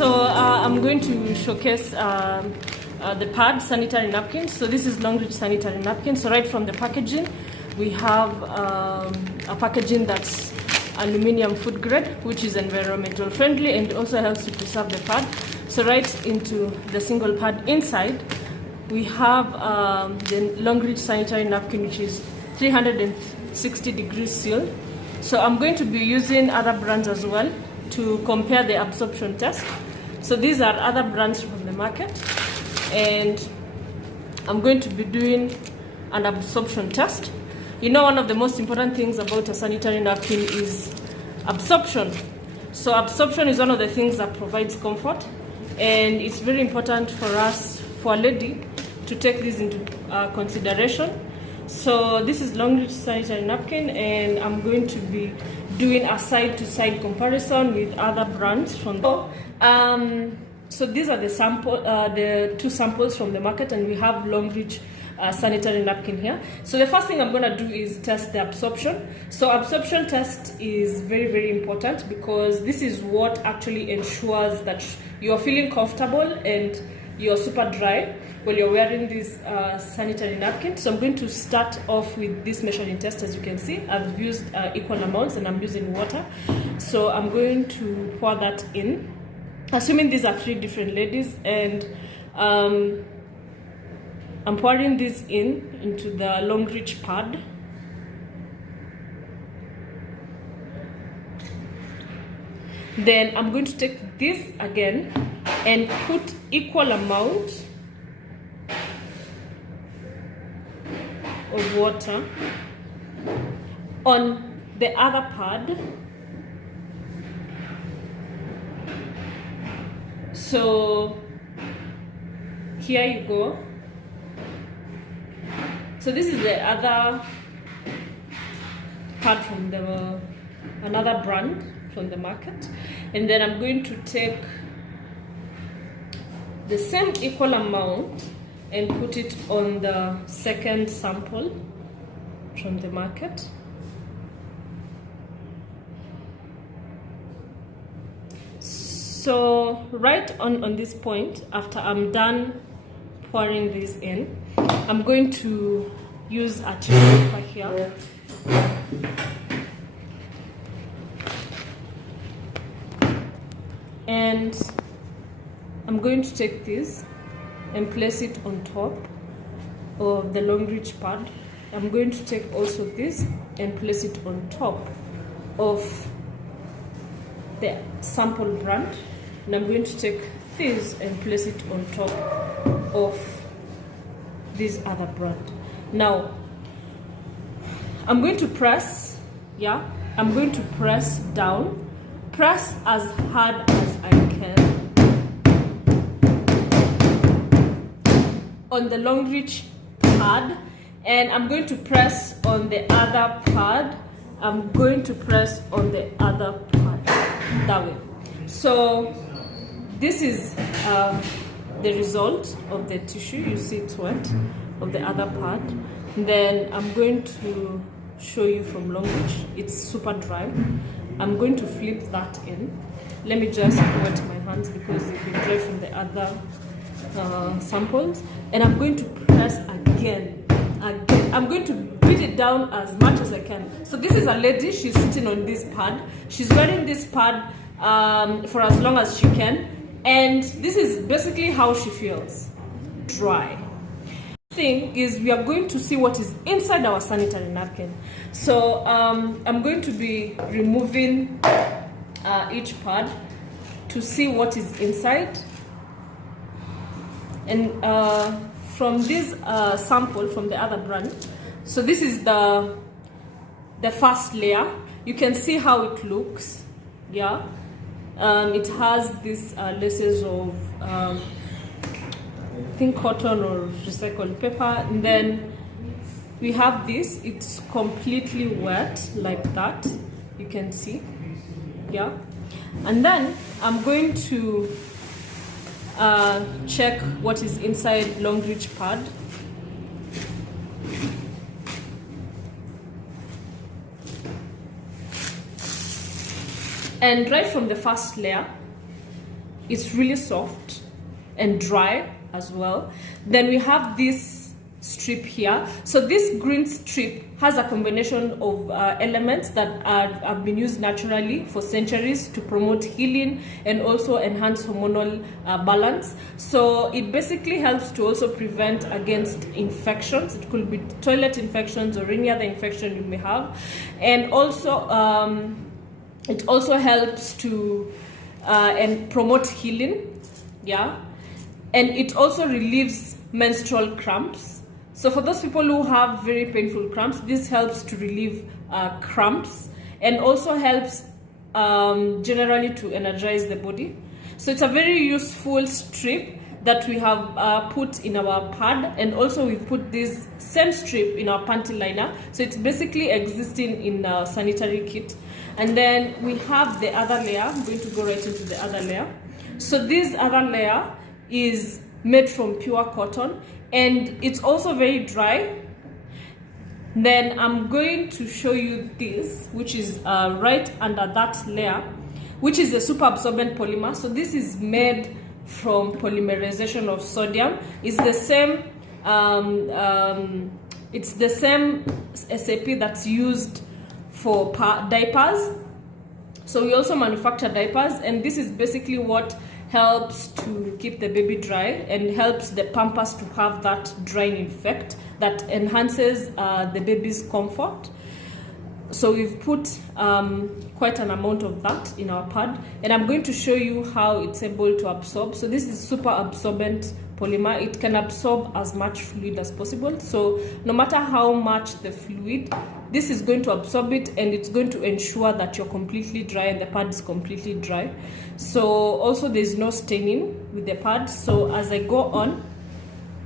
So I'm going to showcase the pad sanitary napkins. So this is Longreach sanitary napkin. So right from the packaging, we have a packaging that's aluminium food grade, which is environmental friendly and also helps to preserve the pad. So right into the single pad inside, we have the Longreach sanitary napkin, which is 360 degrees sealed. So I'm going to be using other brands as well to compare the absorption test. So these are other brands from the market, and I'm going to be doing an absorption test. You know, one of the most important things about a sanitary napkin is absorption. So absorption is one of the things that provides comfort, and it's very important for us, for a lady, to take this into consideration. So this is Longreach sanitary napkin, and I'm going to be doing a side-to-side comparison with other brands from so these are the two samples from the market, and we have Longreach sanitary napkin here. So the first thing I'm going to do is test the absorption. So absorption test is very, very important because this is what actually ensures that you're feeling comfortable and you're super dry while you're wearing this sanitary napkin. So I'm going to start off with this measuring test. As you can see, I've used equal amounts and I'm using water. So I'm going to pour that in, assuming these are 3 different ladies, and I'm pouring this into the Longreach pad. Then I'm going to take this again and put equal amount of water on the other pad. So here you go. So this is the other pad from another brand from the market, and then I'm going to take the same equal amount and put it on the second sample from the market. So right on this point, after I'm done pouring this in, I'm going to use a tissue paper here. And I'm going to take this and place it on top of the Longreach pad. I'm going to take also this and place it on top of the sample brand. And I'm going to take this and place it on top of this other brand. Now, I'm going to press, I'm going to press down, press as hard as I can on the Longreach pad, and I'm going to press on the other pad. I'm going to press on the other pad, that way. So this is the result of the tissue. You see it's wet, of the other pad. Then I'm going to show you from Longreach. It's super dry. I'm going to flip that in. Let me just wet my hands because they've been dry from the other samples, and I'm going to press again. I'm going to beat it down as much as I can. So this is a lady, she's sitting on this pad. She's wearing this pad for as long as she can, and this is basically how she feels: dry. Thing is, we are going to see what is inside our sanitary napkin. So I'm going to be removing each pad to see what is inside. And from this sample from the other brand, so this is the first layer. You can see how it looks. It has these laces of I think cotton or recycled paper, and then we have this. It's completely wet like that, you can see. And then I'm going to check what is inside Longreach pad. And right from the first layer, It's really soft and dry as well. Then we have this strip here. So this green strip has a combination of elements that have been used naturally for centuries to promote healing and also enhance hormonal balance. So it basically helps to also prevent against infections. It could be toilet infections or any other infection you may have. And also it also helps to and promote healing, yeah. And it also relieves menstrual cramps. So for those people who have very painful cramps, this helps to relieve cramps and also helps generally to energize the body. So it's a very useful strip that we have put in our pad, and also we put this same strip in our panty liner. So it's basically existing in a sanitary kit. And then we have the other layer. I'm going to go right into the other layer. So this other layer is made from pure cotton, and it's also very dry. Then I'm going to show you this, which is right under that layer, which is a super absorbent polymer. So this is made from polymerization of sodium. It's the same SAP that's used for diapers. So we also manufacture diapers, and this is basically what helps to keep the baby dry and helps the pampers to have that drying effect that enhances the baby's comfort. So we've put quite an amount of that in our pad, and I'm going to show you how it's able to absorb. So this is super absorbent polymer. It can absorb as much fluid as possible. So no matter how much the fluid, this is going to absorb it, and it's going to ensure that you're completely dry and the pad is completely dry. So also there's no staining with the pad. So as I go on,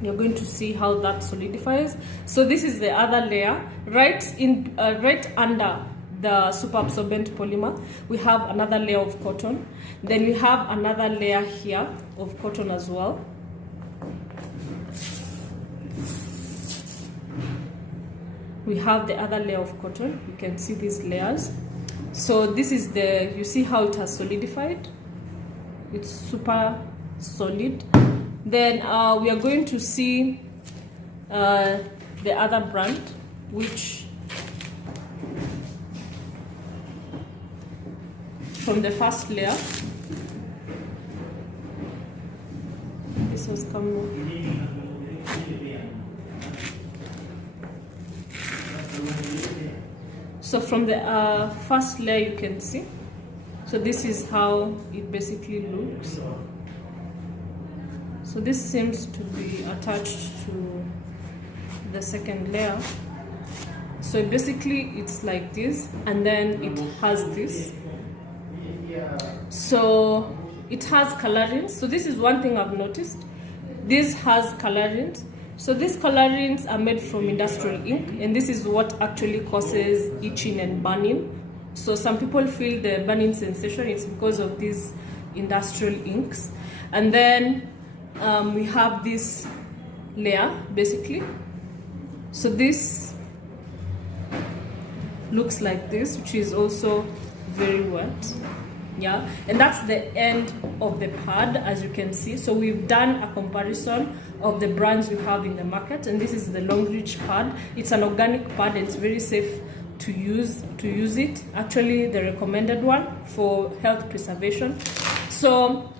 you're going to see how that solidifies. So this is the other layer right under the super absorbent polymer. We have another layer of cotton. Then we have another layer here of cotton as well. We have the other layer of cotton. You can see these layers. So this is you see how it has solidified. It's super solid. Then we are going to see the other brand, which from the first layer, this has come off. So from the first layer you can see, so this is how it basically looks. So this seems to be attached to the second layer. So basically it's like this, and then it has this. So it has colorings. So this is one thing I've noticed. This has colorings. So these colorings are made from industrial ink, and this is what actually causes itching and burning. So some people feel the burning sensation. It's because of these industrial inks. And then we have this layer basically. So this looks like this, which is also very wet. Yeah, and that's the end of the pad, as you can see. So we've done a comparison of the brands we have in the market, and this is the Longreach pad. It's an organic pad, and it's very safe to use it. Actually, the recommended one for health preservation. So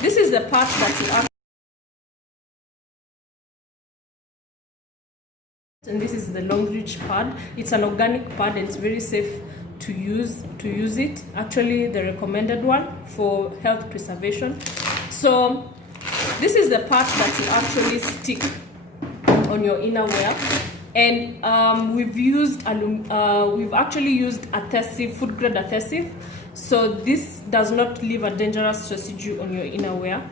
this is the part that you have, and this is the Longreach pad. It's an organic pad, and it's very safe to use it. Actually, the recommended one for health preservation. So this is the part that you actually stick on your innerwear, and we've actually used adhesive, food grade adhesive. So this does not leave a dangerous residue on your innerwear.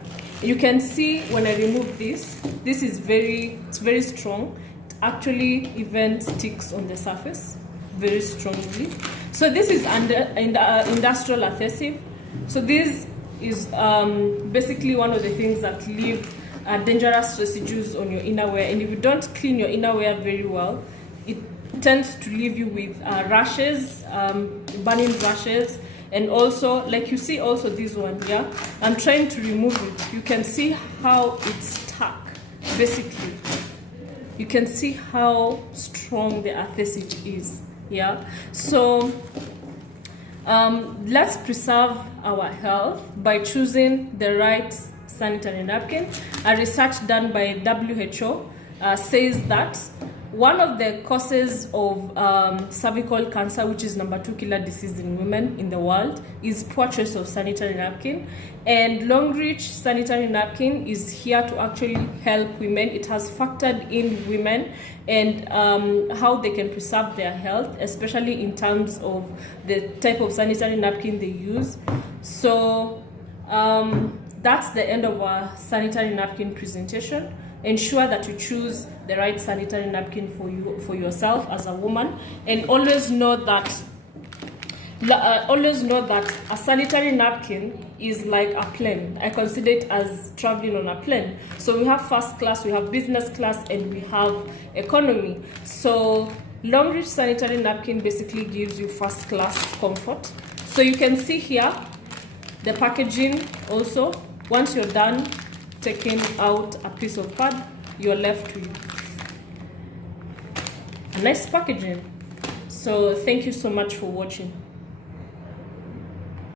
You can see when I remove this is it's very strong. It actually even sticks on the surface very strongly. So this is industrial adhesive. So this is basically one of the things that leave dangerous residues on your innerwear, and if you don't clean your innerwear very well, it tends to leave you with rashes, burning rashes, And also, like you see also this one, yeah, I'm trying to remove it. You can see how it's stuck, basically. You can see how strong the adhesive is, yeah. So let's preserve our health by choosing the right sanitary napkin. A research done by WHO says that one of the causes of cervical cancer, which is number 2 killer disease in women in the world, is poor choice of sanitary napkin. And Longreach sanitary napkin is here to actually help women. It has factored in women and how they can preserve their health, especially in terms of the type of sanitary napkin they use. So that's the end of our sanitary napkin presentation. Ensure that you choose the right sanitary napkin for yourself as a woman, and always know that a sanitary napkin is like a plane. I consider it as traveling on a plane. So we have first class, we have business class, and we have economy. So Longreach sanitary napkin basically gives you first class comfort. So you can see here the packaging also. Once you're done taking out a piece of pad, you're left with a nice packaging. So thank you so much for watching.